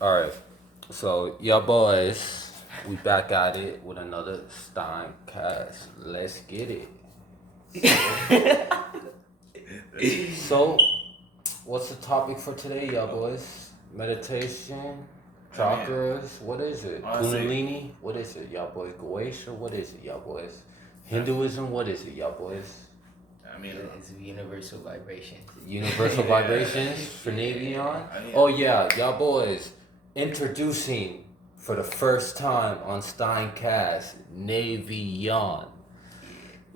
All right. So, y'all boys, we back at it with another Stein cast. Let's get it. So, what's the topic for today, y'all boys? Meditation, chakras. What is it? Honestly, Kundalini. What is it, y'all boys? Goetia. What is it, y'all boys? Hinduism. What is it, y'all boys? I mean, It's universal vibration. Universal vibrations for Navion. Oh yeah, y'all boys. Introducing for the first time on Steincast, Navion.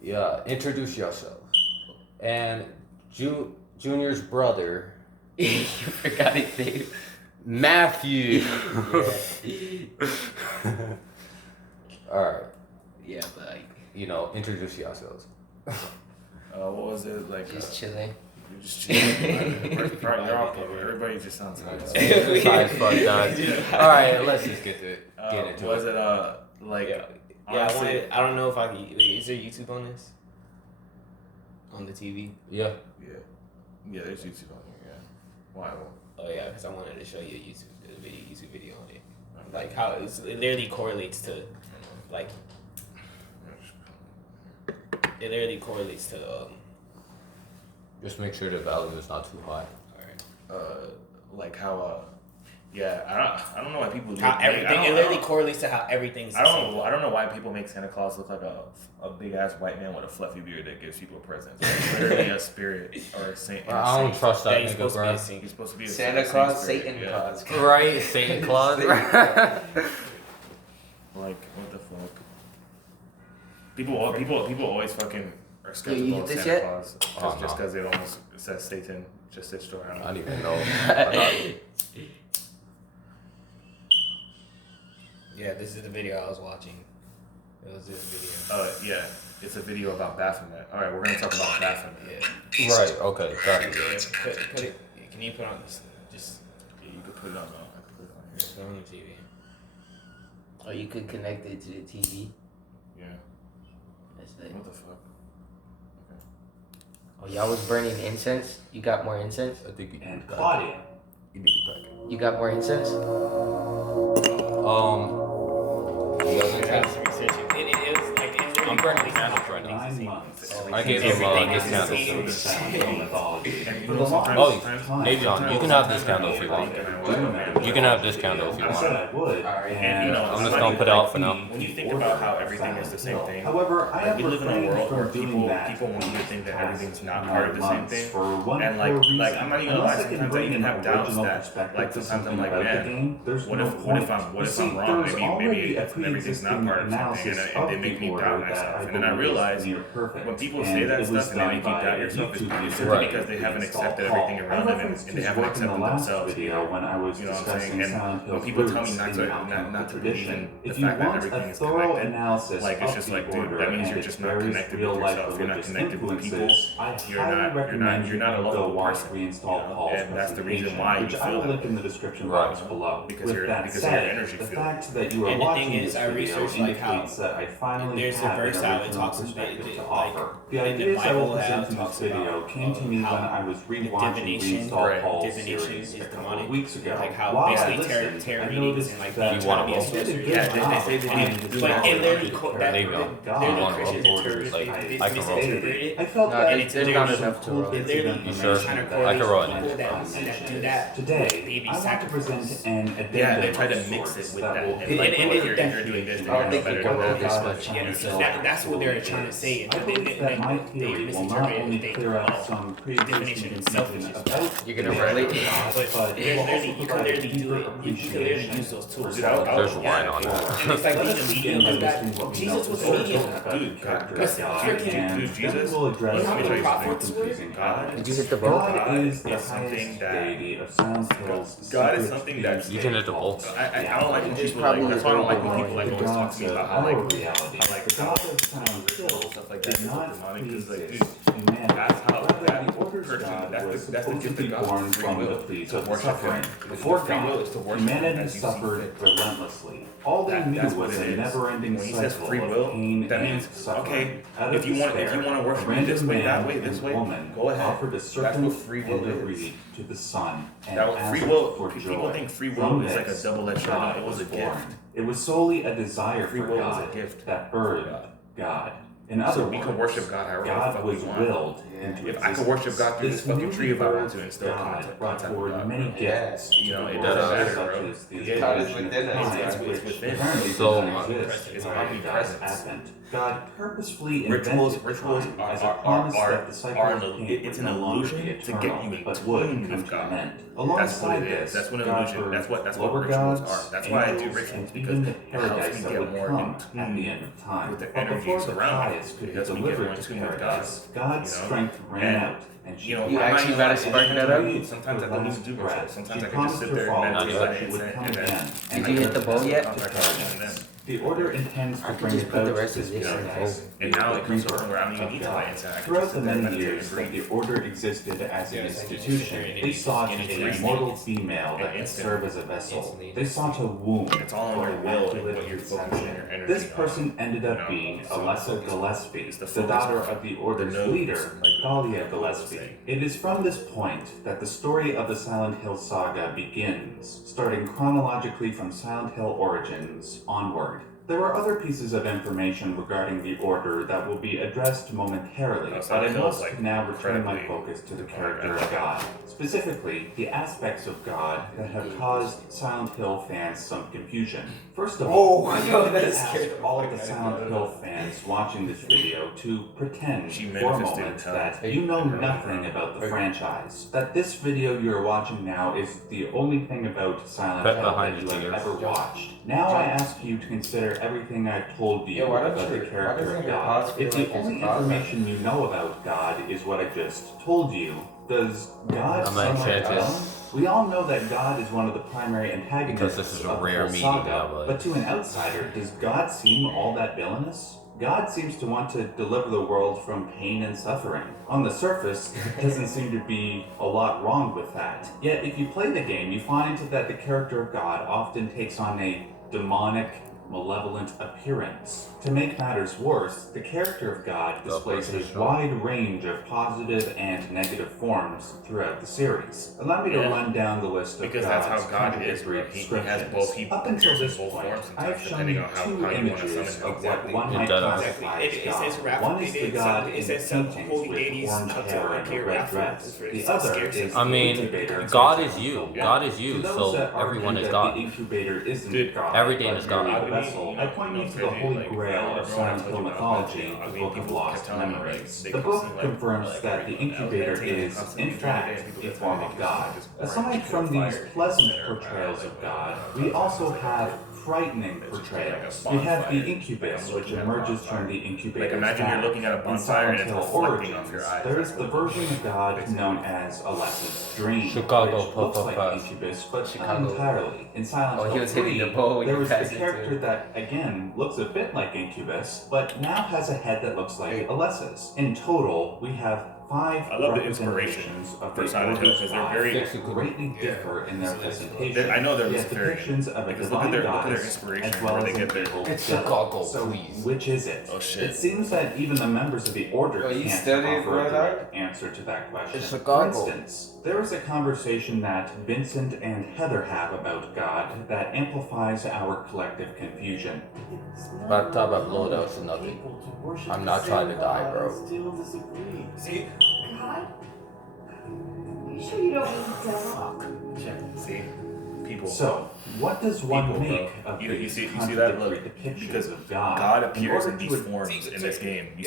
Yeah, introduce yourself. And Junior's brother, You forgot his name. Matthew. Alright, Yeah, but like, introduce yourselves. what was it like? just chilling. You're just chilling. Everybody just sounds good. High as fuck, dog. Alright, let's just get into Was it. it like? Yeah, Honestly, I don't know if I can. Is there YouTube on this? On the TV? Yeah. yeah, there's YouTube on here. Yeah. Why? Oh yeah, because I wanted to show you a YouTube video on it. Like how it literally correlates to, like, it literally correlates to Just make sure the value is not too high. Like how I don't know why people how make- everything. I It don't- literally correlates to how everything's. I don't know why people make Santa Claus look like a big ass white man with a fluffy beard that gives people presents. It's literally a spirit or a saint. I don't trust that He's nigga, supposed to be bro. a saint. He's supposed to be a Santa saint Claus, spirit, Satan yeah. Claus. Right, Satan Claus. Like what the fuck? People always fucking are skeptical you of did this Santa yet? Claus Oh, just no. because it almost says Satan just sits around. I don't even know. Yeah, this is the video I was watching. It was this video. Yeah, it's a video about Baphomet. All right, we're gonna talk about Baphomet. Yeah. Right, okay, got it. Yeah, put it. Can you put on this? Just Yeah, you could put it on. I could put it on here. put it on the TV. Or you could connect it to the TV. Yeah. That's the. What the fuck? Oh, y'all was burning incense. You got more incense. I think you And got Claudia. it. You need it You got more incense. back. You guys I okay? was researching. It was like it's I'm really burning cool. candles right now. 9 months. I gave him Everything this is candle. the The sound mythology. And For the sometimes- longest Oh, time, Navion, you can have this candle if you want. You can have this candle if you I said want. I would. And you know, I'm just gonna put it out for now. When you think about how everything is the same thing, However, I like have we live in a refrained world from where doing people that want you to for think that past everything's not 9 part of the same months thing. For one And clear reason. like I'm not even gonna lie, Unless I can sometimes I bring even an have doubts original that perspective like to sometimes I'm something like, about the man, game, there's what no if point. I'm You see, wrong? there's Maybe already a everything's not part of something, analysis and they make me of the doubt order that myself. I And then I believe is realize near perfect. when people And say that it was stuff and they done make you by doubt a yourself, it's YouTube simply Right. because they haven't installed accepted Paul. everything around them and they haven't Work in the accepted last themselves. video when I was You know what I'm discussing saying? And Silent when Hill's people tell me roots not in to the not alchemical to believe tradition, in the if you fact that want everything a is thorough connected, analysis like it's of just the like, dude, order that means and you're its just not various connected with real-life yourself. You're not religious connected with people. influences, I You're highly not recommend you're not a go local watch person. reinstall You know? Paul's And that's the reason presentation, why you which I feel will that link in the description Right. box below. Because With your that energy said, field. the fact that you are And the watching thing is, this I video researched, like, how indicates that I finally there's a have verse an how it original talks perspective about to it, offer. like, The in the ideas I will Bible, how present it in this talks video about, came to me how when I was rewatching divination, Reinstall right, Paul's divination series is a couple demonic. of weeks ago. Like how While I basically listened, tarot I readings noticed and like that You wanna be a roll? sorcerer. Yeah, they say that find you his But knowledge it literally of co- the that There you go. character of God literally You wanna Christians roll? interpret Like, it, I can roll. misinterpret it. I felt No, that it's there literally were some enough to cool roll. bits Literally, of you sure? information trying to that I can roll it. people that do that. Today, baby I want to sacrifice. present an addendum Yeah, they try to of mix sorts it with that that. will And And- like, and if it you're definitely- doing this, then I don't you're think better you than can roll that. this much. Yeah, so that's what they're trying to say. I believe that my theory will not only clear up some definition pre-existing of confusion selfishness. about You're gonna roll it. But but there's it will literally, also you can provide a literally do deeper it. You can literally appreciation use those tools. Dude, I'll- There's wine on And it. it's like Let being us a begin medium. by Like listing what we Jesus know was a for medium. certain about Dude, the character Because of God, freaking- and dude, then Jesus- we'll address You know how many what is prophets more were? confusing. God Did you hit the bolt? God is the is something highest that- deity of Silent Hill's God is secret something that's- being You can hit the bolt. I don't like when He's people like, probably that's why I don't like when the people like the always talk gods to me of about how our like reality. how, like, The God of Silent Hill stuff like that did is not demonic, 'cause, like, pre-exist dude, humanity. that's how Rather, that the Order's person, God that's was the supposed gift to of be God, born free from will, the pleas to of worship suffering. Him. Before Free will is God, to worship Him humanity as you see suffered fit. relentlessly. All they knew That's what was it a is. never-ending When he says cycle free of will, pain that and means suffering. okay. Out of If you want to despair, worship a me this way, random that way, man this and way, woman go ahead. offered a That's serpent what free will and a is. reed. to the Son, and That was as free it will. for People joy. think free From will is like a this, double-edged sword. God It was a born. gift. It was solely a desire Free for will was a God gift. that birthed God. In other So we words, can worship God however the God fuck was we want. willed into If I could worship God through this fucking newly tree if I want to birthed and still God brought contact with forward God. many Yeah. gifts. You know, to it the doesn't world, matter, such bro. as the Yeah, God is illusion of within us. time, It's which within. apparently So doesn't exist It's prior to God's omnipresence. advent. God purposefully Rituals invented time are, as a promise that the cycle are of an, pain it's would an no longer be illusion to eternal, get you in but would tune come with to an God. end. That's Alongside what it is. this, That's what an God illusion. That's what lower rituals gods, are. That's why I do angels, rituals and because even the it helps paradise me that get would more come in at tune the end of time. with the But energies before the around me. pious could It be helps me get more delivered in to tune with God. paradise, God's You know? strength ran And, out, and she You know, You I'm not actually even gotta lying. spark that up? Sometimes I don't need to do rituals. Sometimes She I can just promised sit her there and followers meditate that like she it would and come then again. Did you hit the bowl yet? The order intends to I could bring just put the about rest of this this in the paradise, bowl. And now it comes to a point rebirth where I don't even of need to God. light inside. I can Throughout just the sit there and many meditate years and that breathe. the order existed as an Yeah, it's like institution, it's they sought and it's a instant. mortal female that could instant. serve as a vessel. Instantly. They sought a womb It's all in for your will and immaculate what you're focusing conception. your energy This person ended you up know? being So Alessa focus- Gillespie, it's the the focus daughter of of the order's nodes, leader, like Dahlia Paul was Gillespie. saying. It is from this point that the story of the Silent Hill saga begins, starting chronologically from Silent Hill Origins onward. There are other pieces of information regarding the Order that will be addressed momentarily, but I Silent Hill is, must like, now return my incredibly focus to the dark. character of God. Specifically, the aspects of God that have caused Silent Hill fans some confusion. First of all, Oh, I'm yo, going to that's ask scary. all of the Silent Hill fans watching this video to pretend She for a manifested moment hell. that you know nothing about the franchise. That this video you're watching now is the only thing about Silent Bet Hill behind that you, you have dear. ever watched. Now I ask you to consider everything I've told you Yeah, why don't about the you- why character doesn't of your God. pause feel If like the it's only pause? information you know about God is what I just told you, does God I'm sound like a enchanted. villain? We all know that God is one of the primary antagonists Because this is a of the rare whole meeting, saga, yeah, but- to an outsider, does God seem all that villainous? God seems to want to deliver the world from pain and suffering. On the surface, there doesn't seem to be a lot wrong with that. Yet, if you play the game, you find that the character of God often takes on a demonic, malevolent appearance. To make matters worse, the character of God displays a wide range of positive and negative forms throughout the series. Allow me to Yeah. run down the list of Because that's God's how God is, contradictory bro. He has descriptions. both. He Up until appears in this both point, forms I have sometimes, shown depending you on how two you want to images summon him. of what one It might does. classify as It God. says Raphael. One is the It God says in the some paintings holy with deities orange up to hair and a King red Raphael. dress. The It's other scarce. is I the mean, incubator. God is you. Yeah. God is To you. those So that argue everyone is that God. the incubator isn't Dude, God, everything but is God. merely a I mean, vessel, you know, I point you to the crazy, holy like, grail of everyone Silent told Hill you about mythology, it. I the mean, Book of people Lost kept telling me, like, Memories. they The book constantly, like, confirms like, that the I was incubator meditating is, constantly in during the fact, day, people a kept form telling me of just, God. like, just Aside burn, from kill these fire, pleasant center, portrayals like, of God, like, we also like, have frightening it's just portrayals. like a We have the bonfire. incubus, I'm which looking at a emerges bonfire. from the Like, incubator's imagine you're back. looking at a In bonfire Silent and it's Hill reflecting off Origins, your eyes. there is That's the what version of God basically. known as Alessa's Dream, Chicago which looks like Puff. incubus, but not Chicago. entirely. In Silent Oh, he Hill was hitting 3, the bow when there you was a passed it to character him. that, again, looks a bit like incubus, but now has a head that looks like Alessa's. In total, we have 5 I love the inspiration representations of for the Silent Hill Order's because they're God very. that greatly differ in their presentation. I know they're We have Luciferian. depictions of a Because divine look at their goddess inspiration, as well where as they an get their. evil It's villain. Chicago, So please. which is it? Oh, shit. It seems that even the members of the Order Oh, you can't studied offer a Red direct answer to that question. It's For Chicago. instance, there is a conversation that Vincent and Heather have about God that amplifies our collective confusion. By the time I blow it up, it's nothing. I'm not trying to die, bro. See, God? Are you sure you don't mean devil? See, people. So, what does one People, make bro. of You these see that look contradictory depictions because of God? God In appears order in to these forms in this game. You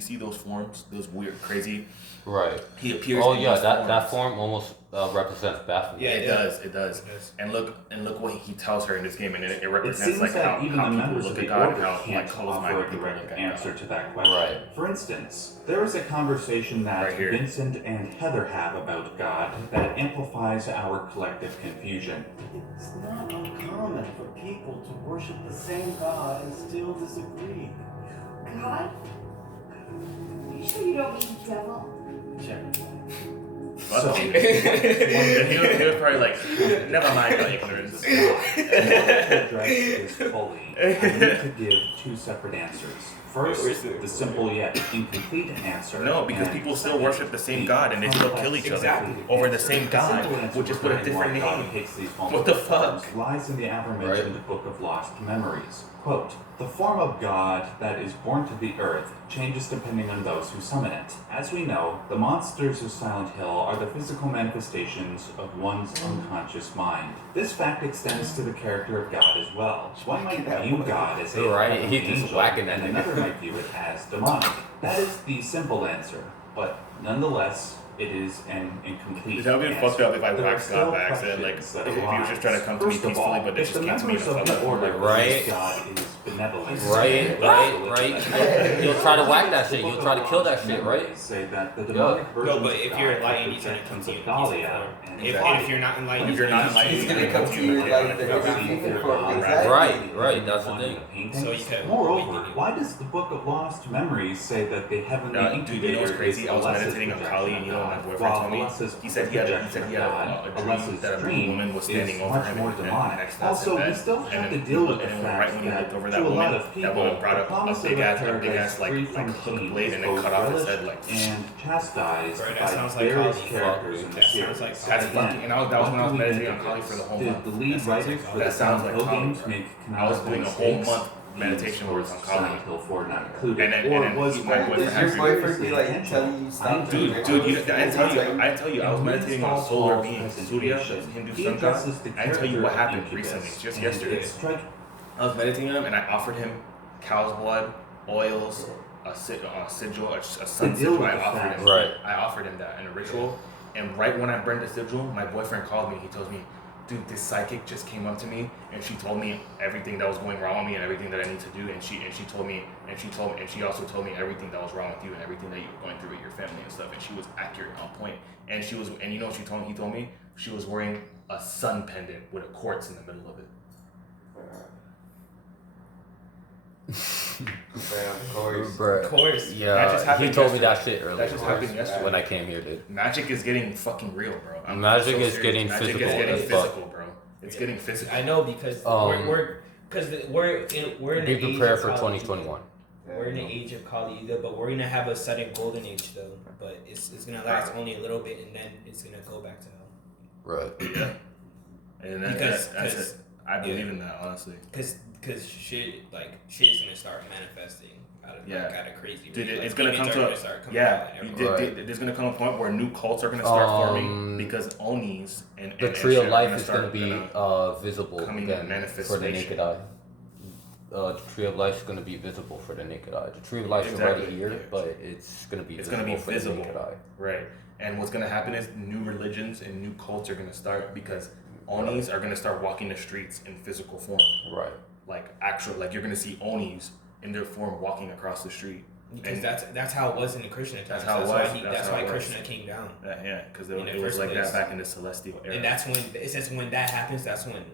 see those forms, those weird, crazy. Right. He appears. Oh in yeah, these that forms. form almost represents Baphomet. Yeah, it does. It does. And look what he tells her in this game, and it It represents seems like that how even the people members look of at the God and Order how can't like close-minded offer a people direct look at answer God. to that question. Right. For instance, there is a conversation that Right here. Vincent and Heather have about God that amplifies our collective confusion. It's not uncommon for people to worship the same God and still disagree. God? Are you sure you don't mean devil? Check. So, he was probably like, never mind your ignorance. to address this fully, I need to give two separate answers. First, Where's the- the simple yet incomplete answer. No, because and people still second, worship the same God and they still kill each other Exactly. over the same The God. simple answer We'll just for put a why different God name. takes these What the forms fuck? lies in the aforementioned Book of Lost Memories. Quote, "The form of God that is born to the earth changes depending on those who summon it. As we know, the monsters of Silent Hill are the physical manifestations of one's unconscious mind. This fact extends to the character of God as well. One might view God as a Right, heavenly he just angel, whacking that and nigga. another might view it as demonic. That is the simple answer, but nonetheless, it is an incomplete That would be answer. fucked up if I There are whacked still God by accident. Like, questions that if he was just trying to come to me First of peacefully, all, but they if just the came to me in members a of fucked the up order form. Right. believe God is benevolent. Right. You'll try to whack that shit. You'll try to kill that shit, right? Say that the Yeah. demonic No, versions but of if God you're are enlightened, he's gonna projections come to of you in peaceful Dahlia form. and If Zod. you're not enlightened, If you're not enlightened, He's gonna come to you like the human form. Right. Exactly. Right, that's the One thing. of paintings. So you can- Moreover, why does the Book of Lost Memories say that the heavenly Dude, incubator you know what's crazy? is I was Alessa's meditating on projection Kali, of and you know what my God, boyfriend while told me? Alessa's He said he had a projection of dream Alessa's that a dream woman was is standing over much him more and demonic. next to us Also, in we bed. still And have to then deal with the and fact right when he that looked over to that a lot woman, of that people, woman brought the up promise a of big a ass paradise free from hook pain blade is and then both cut off his relished head like. and chastised Bro, that by sounds like various Kali. characters in the That sounds series. like That's Again, fucking, and that was when I was what do we meditating make on of Kali this? for the whole Did month. the lead That sounds writers like for Kali. the That sounds Silent like Hill Kali, games bro. make I was canonical doing a whole mistakes? month meditation These works on posts Kali. Silent Hill 4 not included. And then Or was my all boyfriend this had Does your boyfriend be seriously like telling you stop? Dude, doing dude, it? I didn't tell you, I was meditating on solar beings, Surya, the Hindu sun god. I didn't tell you what happened recently, just yesterday. I was meditating on him and I offered him cow's blood, oils, a sigil, a sun deal sigil. with I the offered fact- him. Right. I offered him that in a ritual. And right when I burned the sigil, my boyfriend called me. He tells me, dude, this psychic just came up to me and she told me everything that was going wrong with me and everything that I need to do. And she also told me everything that was wrong with you and everything that you were going through with your family and stuff. And she was accurate, on point. And you know what she told me? He told me she was wearing a sun pendant with a quartz in the middle of it. Of course. Bruh. Of course. That Yeah, just happened he told me yesterday. that shit earlier. That just happened yesterday. when I came here, dude. Magic is getting fucking real, bro. Magic is serious. getting Magic physical is getting as fuck. physical, bro. It's getting physical. I know because we're in Be the age prepared of for Kali. 2021. We're in the age of Kali Yuga, but we're gonna have a sudden golden age though. But it's gonna last only a little bit, and then it's gonna go back to hell. Right. And Because- that's because- it. I believe in that, honestly. Cause shit is gonna start manifesting out of at a crazy Dude, rate. Like, it's gonna come demons to are a gonna start coming out and everything. There's gonna come a point where new cults are gonna start forming because Onis and The and tree shit of are life gonna is going to start be visible coming again in for the manifestation. naked eye. The tree of life is going to be visible for the naked eye. The tree of life is already Exactly. here, but it's going to be It's visible gonna be for visible. the naked eye. Right. And what's gonna happen is new religions and new cults are gonna start because Onis are gonna start walking the streets in physical form. Right. Like you're gonna see Onis in their form walking across the street. Because And that's how it was in the Krishna times. That's how it was. That's That's how why it was. Krishna came down. Yeah, because In the it was first like place. that back in the celestial era. And that's when it says when that happens. That's when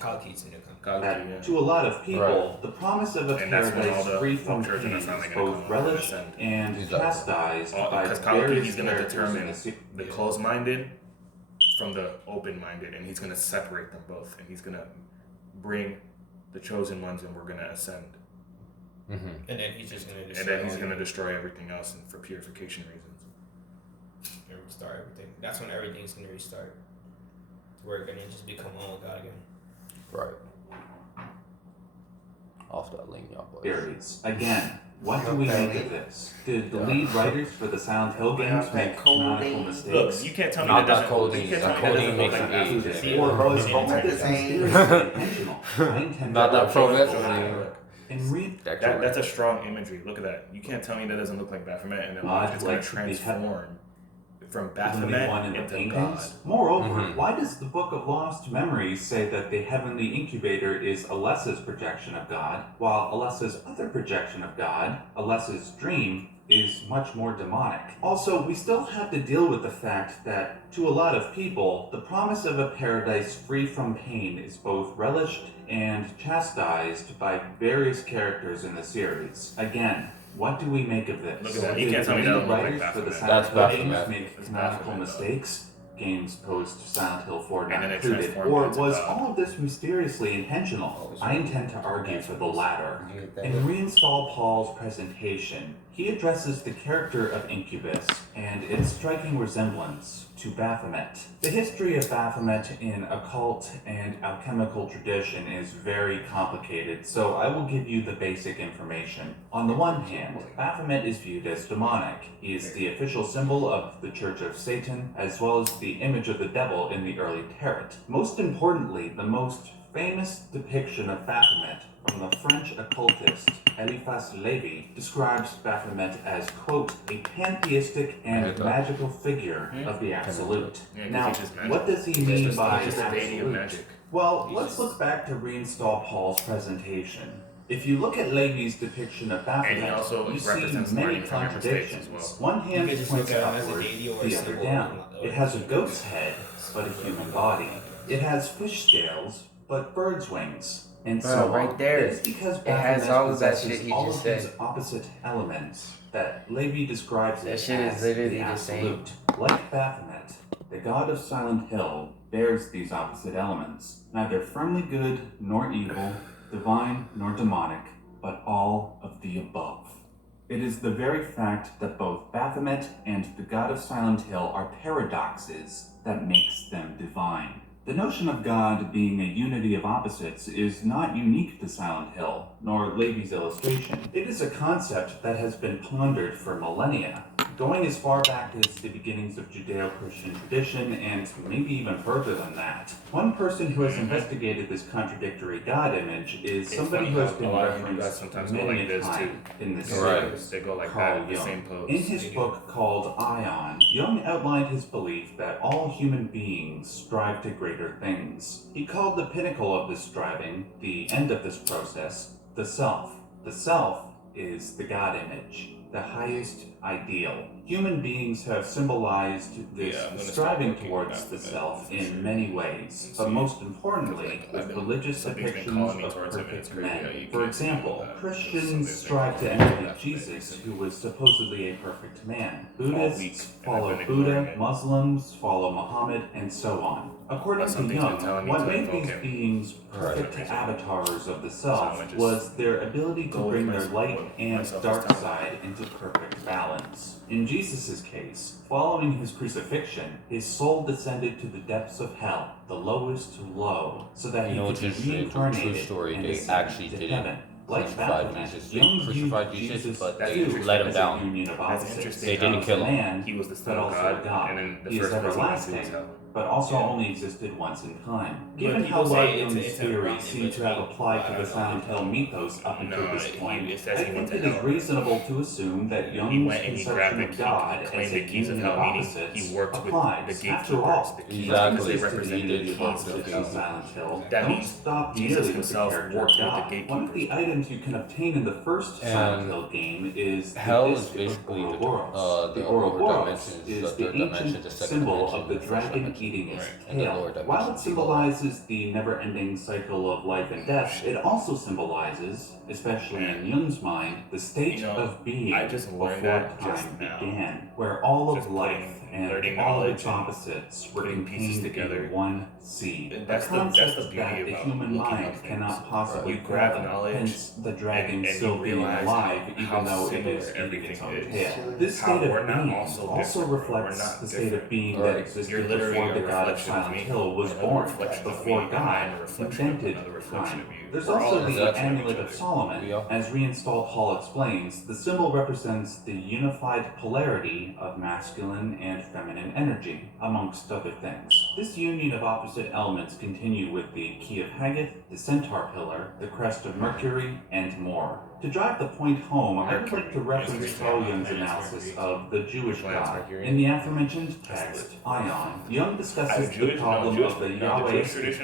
Kalki's gonna come. God, yeah. To a lot of people, Right. the promise of a And that's when paradise all the free from church and pain the family is gonna both come relished and ascend. and Exactly. chastised by Because Kalki, various he's gonna characters in determine the se- the closed-minded from the open-minded, and he's gonna separate them both, and he's gonna bring the chosen ones, and we're gonna ascend, Mm-hmm. And then he's just gonna and destroy then he's all gonna of destroy everything else, and for purification reasons. it and restart everything. That's when everything's gonna restart. We're gonna just become one with God again. Right. Off that lane, y'all boys. Aries. Again, what do we make of this? Did the lead writers for the Silent Hill games make canonical mistakes? Look, you can't tell me Not that that doesn't. codeine. You can't That tell me that codeine doesn't look makes like it that. easy. Or was It's both the conspiracy same. intentional. I intend Not to that pro-vet. and read That's a strong imagery. Look at that. You can't tell me that doesn't look like Baphomet, and then God, it's going like to the transform from the one Baphomet in the into paintings. God. Moreover, Mhm. why does the Book of Lost Memories say that the heavenly incubator is Alessa's projection of God, while Alessa's other projection of God, Alessa's dream, is much more demonic? Also, we still have to deal with the fact that, to a lot of people, the promise of a paradise free from pain is both relished and chastised by various characters in the series. Again, what do we make of this? Look at that. You Did can't tell me the that doesn't look like writers for the Baphomet. Silent That's Hill games Baphomet. make That's canonical Baphomet, though. mistakes? games post Silent Hill 4 And not then it included, transformed or into was God. all of this mysteriously intentional? Oh, I intend to argue for the latter. Did you get that? In Reinstall Paul's presentation, he addresses the character of Incubus and its striking resemblance to Baphomet. The history of Baphomet in occult and alchemical tradition is very complicated, so I will give you the basic information. On the one hand, Baphomet is viewed as demonic. He is the official symbol of the Church of Satan, as well as the image of the devil in the early Tarot. Most importantly, the most famous depiction of Baphomet from the French occultist Eliphas Lévy describes Baphomet as, quote, a pantheistic and magical figure of the absolute. Yeah, 'cause Now, he's just magic. what does he He's mean just, by he's just a deity of absolute? magic. Well, let's look back to Reinstall Paul's presentation. If you look at Levy's depiction of And he Baphomet, also you see represents many learning from your mistakes as contradictions. well. One hand You could just points look at him as a upward, deity or a the other symbol down. or- It has a goat's head, but a human body. It has fish scales, but bird's wings. And Bro, so right on. there, It is because it has Baphomet all of that possesses shit he all just of these said. opposite elements that Levy describes That it shit is as literally the the same. absolute. Like Baphomet, the god of Silent Hill bears these opposite elements, neither firmly good nor evil, divine nor demonic, but all of the above. It is the very fact that both Baphomet and the god of Silent Hill are paradoxes that makes them divine. The notion of God being a unity of opposites is not unique to Silent Hill, nor Levy's illustration. It is a concept that has been pondered for millennia, going as far back as the beginnings of Judeo-Christian tradition and maybe even further than that. One person who has investigated this contradictory God image is It's somebody funny who has how been a lot of Hindu referenced gods sometimes go many like a this time too. in this Right. series. They go like Carl that, the Jung. same pose. In his book called Ion, Jung outlined his belief that all human beings strive to greater things. He called the pinnacle of this striving, the end of this process, the self. The self is the God image, the highest ideal. Human beings have symbolized this Yeah, I'm gonna start striving working towards after the that, self for in sure. many ways, but See, most importantly, I've with been- religious something's been depictions calling me of towards it, and it's perfect crazy how you men. For can't example, do that. Christians Something's been strive to calling me emulate after Jesus, that. who was supposedly a perfect man. week, Buddhists and I've follow been ignoring Buddha, it. Muslims follow Muhammad, and so on. According But to something's been Jung, telling me what to made invoke these him. beings perfect Right. avatars of the So I self just was their ability to go with bring my- their light what and myself is dark telling me. side into perfect balance. In Jesus' case, following his crucifixion, his soul descended to the depths of hell, the lowest low, so that You he know could what's be interesting? reincarnated True story, and they ascend actually to didn't heaven. Like crucify Baphomet, Jesus. They Jung crucified viewed Jesus, but That's they interesting. let him as a down. union of That's opposites. interesting. They didn't He was kill a him. man, He was the son but of also God, a god. and then the He is first person went to everlasting, his hell. but also Yeah. only existed once in time. But Given people how say well it's Jung's a theory round seemed in to have between. applied to I the don't Silent know. Hill mythos up until No, this point, it I says he think went it to is hell. reasonable to assume that He Jung's went and he conception grabbed the of key, God he as claimed a the keys of union hell, of meaning opposites he worked with applies. the After gatekeepers. all, The he Exactly. They existed represent in the the keys of opposites hell. of Silent Hill. That Don't means stop Jesus merely with the himself character worked of with the God. One of the gatekeepers. items you can obtain in the first Silent And Hill game is the Hell is Disc of basically the Ouroboros. The lower Ouroboros dimensions, is the the third dimension, ancient the second symbol dimension, of the the first dragon dimension. eating its Right. And the lower tail. dimension, While it below that. symbolizes the never-ending cycle of life and death, it also symbolizes, especially in Jung's mind, the state You know, of being I just before learned that time just now. began, where all Just of life putting- and learning all of knowledge its and opposites were putting pieces contained together. in one seed. And A that's the concept beauty that the about human looking mind up things. cannot possibly You grab fathom, knowledge hence the dragon and still you being realize alive, how even though it similar is eating everything its own is. tail. This How state we're of not being also also different. We're reflects not the state of different. being Right. that existed You're literally before the a god of reflection of Silent me, Hill was another born, reflection of before me, God and a reflection of invented another reflection time. of you. There's We're all also a the reflection of Amulet each of other. Solomon. We are. As Reinstall Paul explains, the symbol represents the unified polarity of masculine and feminine energy, amongst other things. This union of opposite elements continue with the Key of Haggith, the Centaur Pillar, the Crest of Mercury, and more. To drive the point home, I would like to reference Carl Jung's analysis of the Jewish God. In the aforementioned text, Ion, Jung discusses the problem of the Yahweh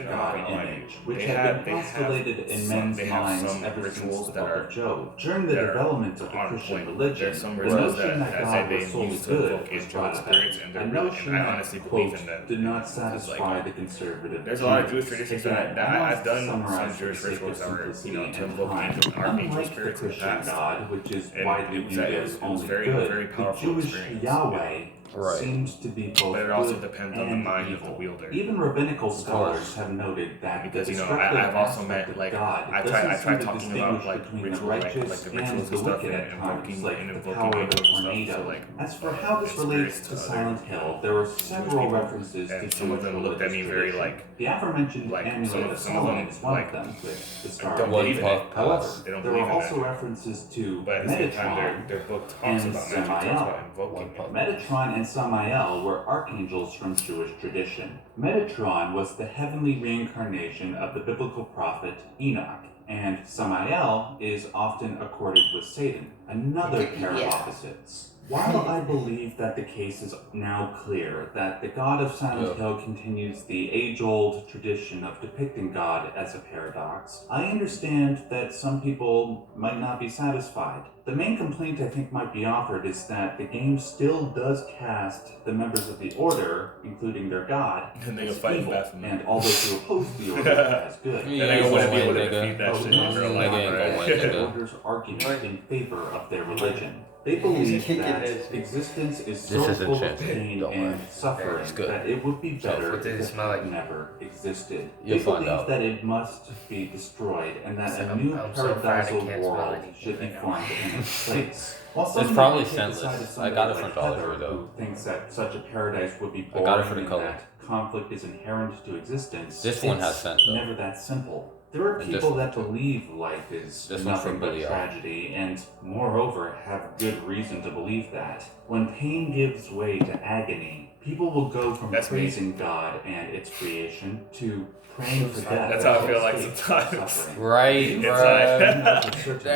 God image, which had been constellated in men's minds ever since the Book of Job. During the that are development of the on Christian point. religion, There's some the rituals notion that that God they was solely use to good invoke was angelic brought about. spirits, and A they're really, notion and I that, honestly believe quote, in that. did not It's satisfy like, the conservative there's a lot of views. Jewish traditions Again, that I want I've to done some summarize Jewish for the sake rituals of that were, simplicity to and invoke time. archangel Unlike spirits the in the Christian past. God, which is And widely it was- viewed it as was only very, good, very the powerful Jewish experience. Yahweh Right. seems to be both But it also good depends on the and mind evil. of the wielder. Even rabbinical course. scholars have noted that Because the you know, destructive I've also aspect met of like God I doesn't tried seem to talking distinguish about like between ritual, the like righteous the and rituals the and stuff, wicked and at times, invoking like and the invoking power of a angels and stuff. tornado. So like, As for how this spirits relates to to other, Silent Hill, there were several people, references to and some of Jewish them looked at me religious very tradition. like The aforementioned some amulet of of them Solomon is one like of them, with the star don't of believe David. in it. However, They don't there believe are in also that. references to But at the same time, Metatron their book talks and about magic, talks Samael. about invoking. Metatron and Samael were archangels from Jewish tradition. Metatron was the heavenly reincarnation of the biblical prophet Enoch, and Samael is often accorded with Satan, another pair of Yeah. opposites. While I believe that the case is now clear that the God of Silent Hill continues the age-old tradition of depicting God as a paradox, I understand that some people might not be satisfied. The main complaint I think might be offered is that the game still does cast the members of the Order, including their god, And they as fight evil, Baphomet. and all those who oppose the Order as good. Yeah, And I he's wouldn't be gonna able win, to nigga. defeat that But shit we in must real not life, Nigga ain't gonna right? win, the nigga. Order's argument in favor of their religion. They believe kicking that that shit. existence is This so is full of enchanted. pain Don't and worry. suffering It's good. that it would be better what does if it it smell like? never existed. You'll They find believe out. that it must be destroyed and that a I'm new so fried I paradisal can't smell world anything should be right now. formed in its place. While some It's probably might take the side of scentless. I somebody got it like from Dollar Heather, Tree, though. who thinks that such a paradise would be I boring got it for the and color. that conflict is inherent to existence. This one has it's scent, though. never that simple. There are And this people one, that too. believe life is This one's nothing from but Billy Elliot. tragedy, and moreover have good reason to believe that. When pain gives way to agony, people will go from That's me. praising God and its creation to praying for death. That's how I feel like escape sometimes. suffering. Right, It's bruh. like- Know for certain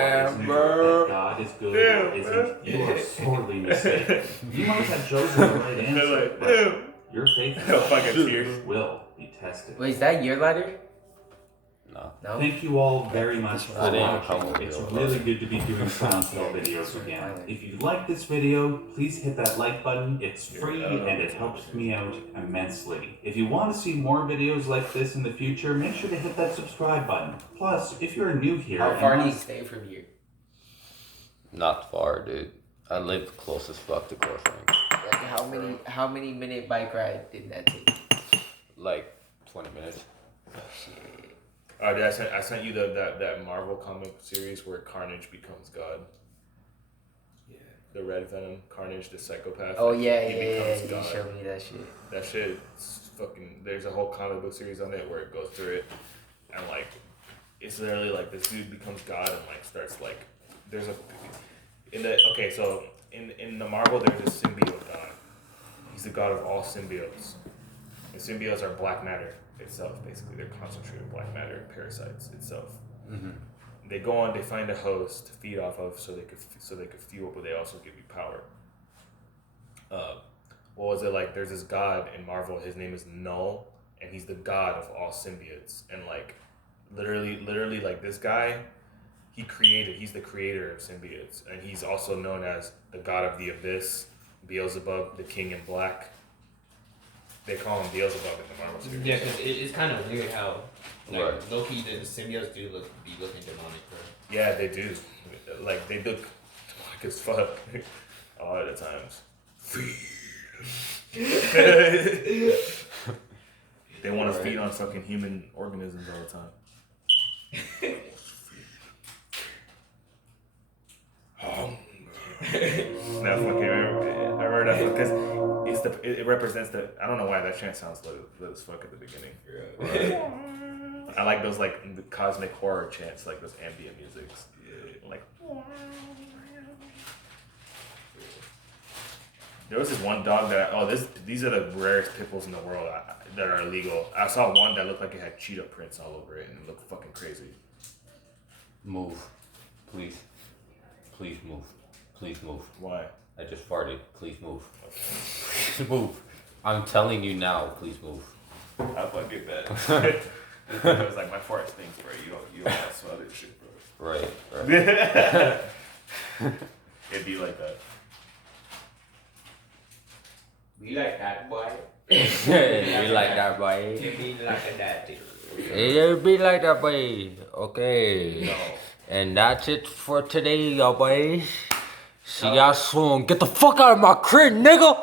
what is good and what isn't, Damn, that God is good or Damn, isn't, you are sorely mistaken. You might have chosen the right They're answer, like, but ew. your faith Fucking tears. will be tested. Wait, is that your ladder? No. No. Thank you all very much for I didn't watching. come with It's you. really good to be doing Silent Hill videos again. If you like this video, please hit that like button. It's free and it helps me out immensely. If you want to see more videos like this in the future, make sure to hit that subscribe button. Plus, if you're new here, How and far do you want- stay from here? Not far, dude. I live close as fuck to Corfing. Like how many minute bike ride did that take? Like 20 minutes. Shit. Oh, dude, I sent you that Marvel comic series where Carnage becomes God. Yeah. The Red Venom, Carnage, the psychopath. Oh yeah, he yeah. becomes You God. showed me that shit. That shit, it's fucking. There's a whole comic book series on it where it goes through it, and like, it's literally like this dude becomes God and like starts like, there's a, so in the Marvel there's a symbiote God. He's the god of all symbiotes, and symbiotes are black matter itself. Basically, they're concentrated black matter parasites itself. Mm-hmm. They go on, they find a host to feed off of, so they could fuel, but they also give you power. What was it like? There's this god in Marvel. His name is Null, and he's the god of all symbiotes. And like, literally, like this guy, he's the creator of symbiotes, and he's also known as the god of the abyss, Beelzebub, the king in black. They call him Beelzebub in the Marvel series. Yeah, because it's kind of weird how, like, Right. low-key, the symbiotes do be looking demonic, bro. Yeah, they do. Like, they look demonic as fuck a lot of the times. They want to feed on fucking human organisms all the time. That fucking, I remember that because it represents the. I don't know why that chant sounds low as fuck at the beginning. I like those like the cosmic horror chants, like those ambient musics. Like there was this one dog that these are the rarest pit bulls in the world that are illegal. I saw one that looked like it had cheetah prints all over it and it looked fucking crazy. Move. Please. Please move. Please move. Why? I just farted. Please move. Please move. I'm telling you now. Please move. I fucking bet. It was like my fart stinks, bro. You don't have to smell this shit, bro. Right. It'd be like that. You like that, boy? You like that, boy? You mean like that, dude? It be like that, boy. Okay. No. And that's it for today, y'all boys. She got swung. Get the fuck out of my crib, nigga.